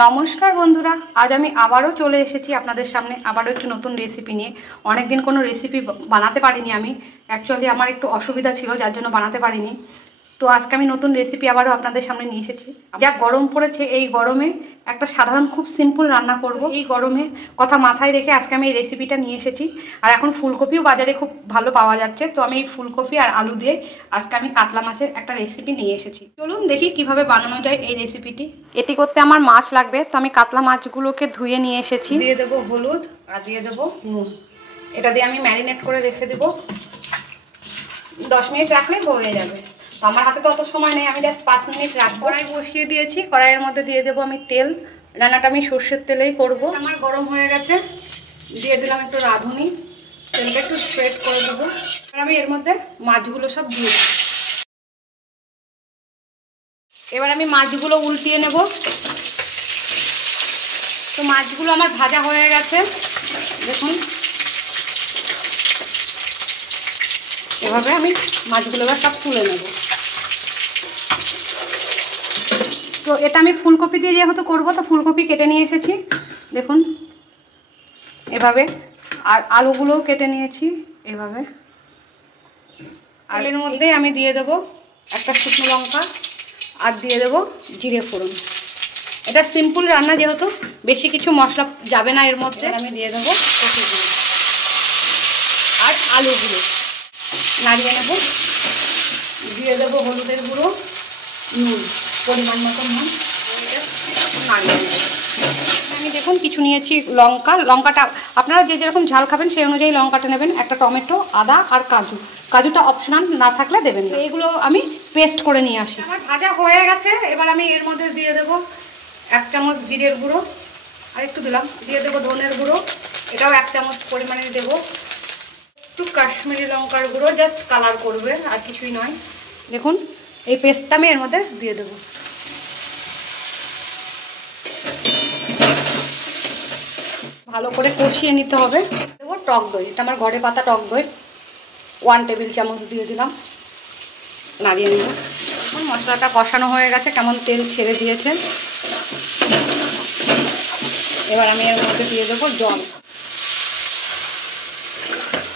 নমস্কার বন্ধুরা, আজ আমি আবারও চলে এসেছি আপনাদের সামনে আবারও একটি নতুন রেসিপি নিয়ে। অনেক দিন কোনো রেসিপি বানাতে পারিনি আমি, অ্যাকচুয়ালি আমার একটু অসুবিধা ছিল যার জন্য বানাতে পারিনি। তো আজকে আমি নতুন রেসিপি আবারও আপনাদের সামনে নিয়ে এসেছি। যা গরম পড়েছে এই গরমে একটা সাধারণ খুব সিম্পল রান্না করব। এই গরমে কথা মাথায় রেখে আজকে আমি এই রেসিপিটা নিয়ে এসেছি। আর এখন ফুলকপিও বাজারে খুব ভালো পাওয়া যাচ্ছে, তো আমি এই ফুলকপি আর আলু দিয়ে আজকে আমি কাতলা মাছের একটা রেসিপি নিয়ে এসেছি। চলুন দেখি কিভাবে বানানো যায় এই রেসিপিটি। এটি করতে আমার মাছ লাগবে, তো আমি কাতলা মাছগুলোকে ধুয়ে নিয়ে এসেছি। দিয়ে দেবো হলুদ আর দিয়ে দেবো নুন। এটা দিয়ে আমি ম্যারিনেট করে রেখে দেবো, 10 মিনিট রাখলে হয়ে যাবে। তো আমার হাতে তো অত সময় নেই, আমি জাস্ট 5 মিনিট রাখবো। কড়াই বসিয়ে দিয়েছি, কড়াইয়ের মধ্যে দিয়ে দেবো আমি তেল। রান্নাটা আমি সর্ষের তেলেই করব। আমার গরম হয়ে গেছে, দিয়ে দিলাম একটু রাঁধুনি। তেলটা একটু স্প্রেড করে দেবো। আর আমি এর মধ্যে মাছগুলো সব দিয়ে দেবো। এবার আমি মাছগুলো উল্টিয়ে নেব। তো মাছগুলো আমার ভাজা হয়ে গেছে, দেখুন এভাবে আমি মাছগুলো এবার সব তুলে নেব। তো এটা আমি ফুলকপি দিয়ে যেহেতু করবো, তো ফুলকপি কেটে নিয়ে এসেছি দেখুন এভাবে। আর আলুগুলোও কেটে নিয়েছি এভাবে। আলুর মধ্যে আমি দিয়ে দেবো একটা শুকনো লঙ্কা আর দিয়ে দেবো জিরে ফোড়ন। এটা সিম্পল রান্না, যেহেতু বেশি কিছু মশলা যাবে না এর মধ্যে। আমি দিয়ে দেবো কপিগুলো আর আলুগুলো নাড়িয়ে নেব। দিয়ে দেবো হলুদের গুঁড়ো, নুন পরিমাণ মতো নুন, নাড়িয়ে নেব। আমি দেখুন কিছু নিয়েছি লঙ্কাটা আপনারা যে যেরকম ঝাল খাবেন সেই অনুযায়ী লঙ্কাটা নেবেন। একটা টমেটো, আদা আর কাজুটা অপশনাল, না থাকলে দেবেন। তো এগুলো আমি পেস্ট করে নিয়ে আসি। আমার ভাজা হয়ে গেছে, এবার আমি এর মধ্যে দিয়ে দেবো 1 চামচ জিরের গুঁড়ো, আর একটু দিলাম। দিয়ে দেবো ধনের গুঁড়ো, এটাও 1 চামচ পরিমাণে দেবো। একটু কাশ্মীরি লঙ্কার গুঁড়ো, জাস্ট কালার করবে আর কিছুই নয়। দেখুন এই পেস্টটা আমি এর মধ্যে দিয়ে দেবো। ভালো করে কষিয়ে নিতে হবে। দেবো টক দই, এটা আমার ঘরে পাতা টক দই 1 টেবিল চামচ দিয়ে দিলাম, নাড়িয়ে নেব। এখন মশলাটা কষানো হয়ে গেছে, কেমন তেল ছেড়ে দিয়েছে। এবার আমি এর মধ্যে দিয়ে দেবো জল।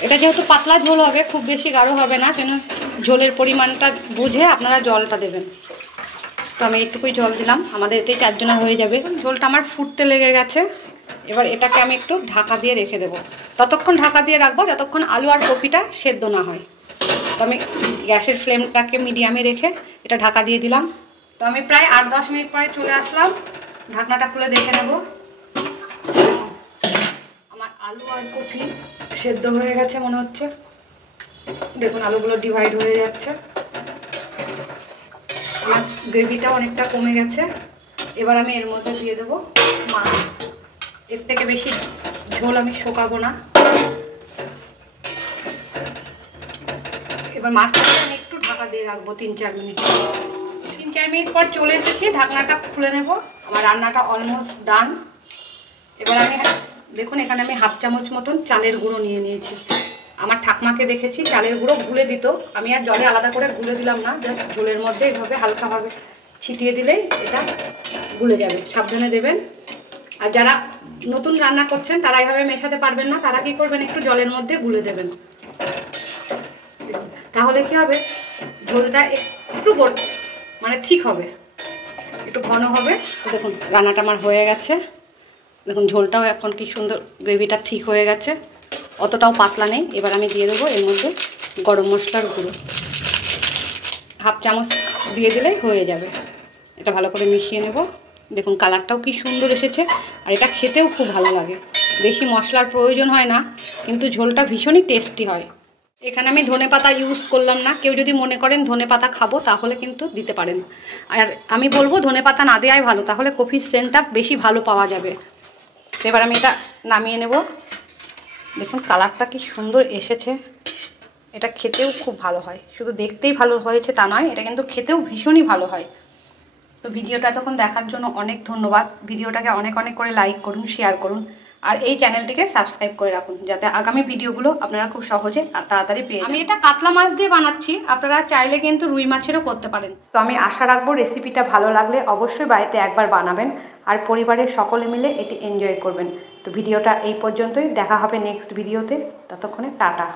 এটা যেহেতু পাতলা ঝোল হবে, খুব বেশি গাঢ় হবে না, কেন ঝোলের পরিমাণটা বুঝে আপনারা জলটা দেবেন। তো আমি এইটুকুই জল দিলাম, আমাদের এতে 4 জনের হয়ে যাবে। ঝোলটা আমার ফুটতে লেগে গেছে, এবার এটাকে আমি একটু ঢাকা দিয়ে রেখে দেবো। ততক্ষণ ঢাকা দিয়ে রাখবো যতক্ষণ আলু আর কপিটা সেদ্ধ না হয়। তো আমি গ্যাসের ফ্লেমটাকে মিডিয়ামে রেখে এটা ঢাকা দিয়ে দিলাম। তো আমি প্রায় 8-10 মিনিট পরে চলে আসলাম, ঢাকনাটা খুলে দেখে নেব। আমার আলু আর কপি সেদ্ধ হয়ে গেছে মনে হচ্ছে। দেখুন আলুগুলো ডিভাইড হয়ে যাচ্ছে, আমার গ্রেভিটা অনেকটা কমে গেছে। এবার আমি এর মধ্যে দিয়ে দেবো মাছ। এর থেকে বেশি ঝোল আমি শোকাবো না। এবার মাছটাকে আমি একটু ঢাকা দিয়ে রাখবো 3-4 মিনিট। 3-4 মিনিট পর চলে এসেছি, ঢাকনাটা খুলে নেব। আমার রান্নাটা অলমোস্ট ডান। এবার আমি দেখুন এখানে আমি 1/2 চামচ মতন চালের গুঁড়ো নিয়ে নিয়েছি। আমার ঠাকমাকে দেখেছি চালের গুঁড়ো গুলে দিত, আমি আর জলে আলাদা করে গুলে দিলাম না, জাস্ট ঝোলের মধ্যে এইভাবে হালকাভাবে ছিটিয়ে দিলেই এটা গুলে যাবে। সাবধানে দেবেন। আর যারা নতুন রান্না করছেন তারা এইভাবে মেশাতে পারবেন না, তারা কি করবেন একটু জলের মধ্যে গুলে দেবেন। তাহলে কি হবে, ঝোলটা একটু মানে ঠিক হবে, একটু ঘন হবে। দেখুন রান্নাটা আমার হয়ে গেছে। দেখুন ঝোলটাও এখন কি সুন্দর, গ্রেভিটা ঠিক হয়ে গেছে, অতটাও পাতলা নেই। এবার আমি দিয়ে দেবো এর মধ্যে গরম মশলার গুঁড়ো 1/2 চামচ দিয়ে দিলেই হয়ে যাবে। এটা ভালো করে মিশিয়ে নেব। দেখুন কালারটাও কি সুন্দর এসেছে, আর এটা খেতেও খুব ভালো লাগে। বেশি মশলার প্রয়োজন হয় না, কিন্তু ঝোলটা ভীষণই টেস্টি হয়। এখানে আমি ধনেপাতা ইউজ করলাম না, কেউ যদি মনে করেন ধনেপাতা খাবো তাহলে কিন্তু দিতে পারেন। আর আমি বলবো ধনেপাতা না দেওয়াই ভালো, তাহলে কফির সেন্টটা বেশি ভালো পাওয়া যাবে। এবার আমি এটা নামিয়ে নেব। দেখুন কালারটা কি সুন্দর এসেছে, এটা খেতেও খুব ভালো হয়। শুধু দেখতেই ভালো হয়েছে তা নয়, এটা কিন্তু খেতেও ভীষণই ভালো হয়। তো ভিডিওটা এতক্ষণ দেখার জন্য অনেক ধন্যবাদ। ভিডিওটাকে অনেক অনেক করে লাইক করুন, শেয়ার করুন। আর এই চ্যানেলটিকে সাবস্ক্রাইব করে রাখুন, যাতে আগামী ভিডিওগুলো আপনারা খুব সহজে আর তাড়াতাড়ি পেয়ে যান। আমি এটা কাতলা মাছ দিয়ে বানাচ্ছি, আপনারা চাইলে কিন্তু রুই মাছেরও করতে পারেন। তো আমি আশা রাখবো রেসিপিটা ভালো লাগলে অবশ্যই বাড়িতে একবার বানাবেন আর পরিবারের সকলে মিলে এটি এনজয় করবেন। তো ভিডিওটা এই পর্যন্তই, দেখা হবে নেক্সট ভিডিওতে, ততক্ষণে টাটা।